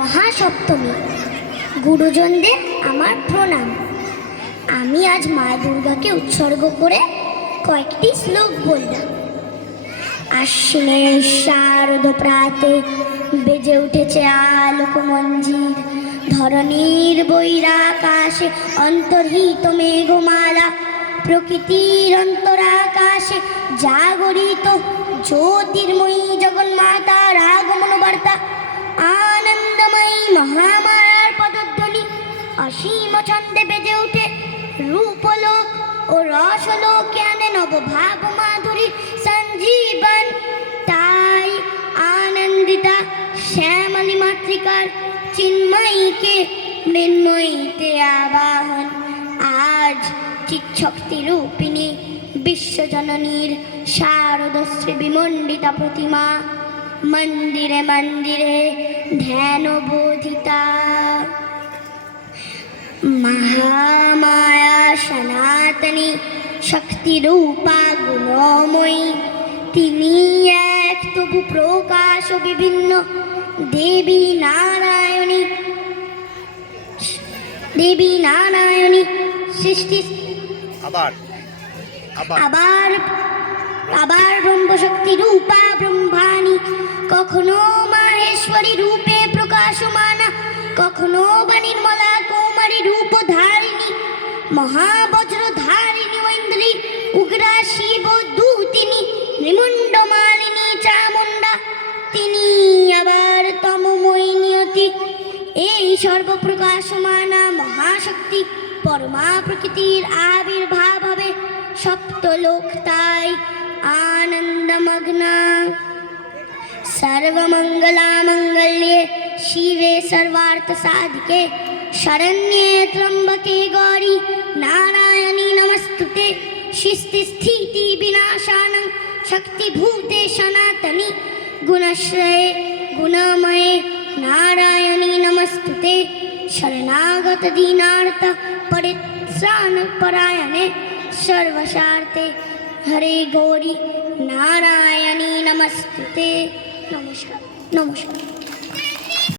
মহাসপ্তমী, গুরুজনদের আমার প্রণাম। আমি আজ মা দুর্গাকে উৎসর্গ করে কয়েকটি শ্লোক বললাম। আশ্বিনের শারদ প্রাতে বেজে উঠেছে আলোক মঞ্জির, ধরণীর বৈরাকাশে অন্তর্হিত মেঘমালা, প্রকৃতির অন্তরাকাশে জাগরিত জ্যোতির্ময়ী জগন্মাতার আগমন বার্তা, আনন্দময়ী মহামায়ার পদধ্বনি অসীম ছন্দে বেজে উঠে রূপলোক ও রসলোকে আনে নবভাব মাধুরী সঞ্জীবন। তাই আনন্দিতা শ্যামলী মাতৃকার চিন্ময়ীকে মৃন্ময়ীতে আবাহন। আজ চিৎশক্তি রূপিণী বিশ্বজননীর শারদশ্রী বিমণ্ডিতা প্রতিমা মন্দিরে মন্দিরে ধ্যান বোধিতা। মহামায়া সনাতনী শক্তিরূপা গুণময়ী, তিনি এক তবু প্রকাশ বিভিন্ন দেবী নারায়ণী। দেবী নারায়ণী সৃষ্টি আবার ব্রহ্মশক্তি রূপা ব্রহ্মাণী, কখনো মাহেশ্বরী রূপে প্রকাশমানা, কখনো বা নির্মলা কৌমারী রূপ ধারিণী, মহাবজ্রধারিণী ঐন্দ্রী উগ্রা শিব দূতিনী নিমুণ্ড মালিনী চামুণ্ডা। তিনি আবার তমময়ী নিয়তি, এই সর্বপ্রকাশমানা মহাশক্তি পরমা প্রকৃতির আবির্ভাব হবে সপ্তলোক তাই আনন্দমগ্না। सर्वमंगलामंगल्ये शिवे सर्वार्थ साधिके शरण्ये त्र्यंबके गौरी नारायणी नमस्तुते। सृष्टि स्थिति विनाशानं शक्तिभूते सनातनी गुणश्रये गुणमये नारायणी नमस्तुते। शरणागत दीनार्थ परित्राण परायणे सर्वशार्थे हरे गौरी नारायणी नमस्तुते। नमस्कार।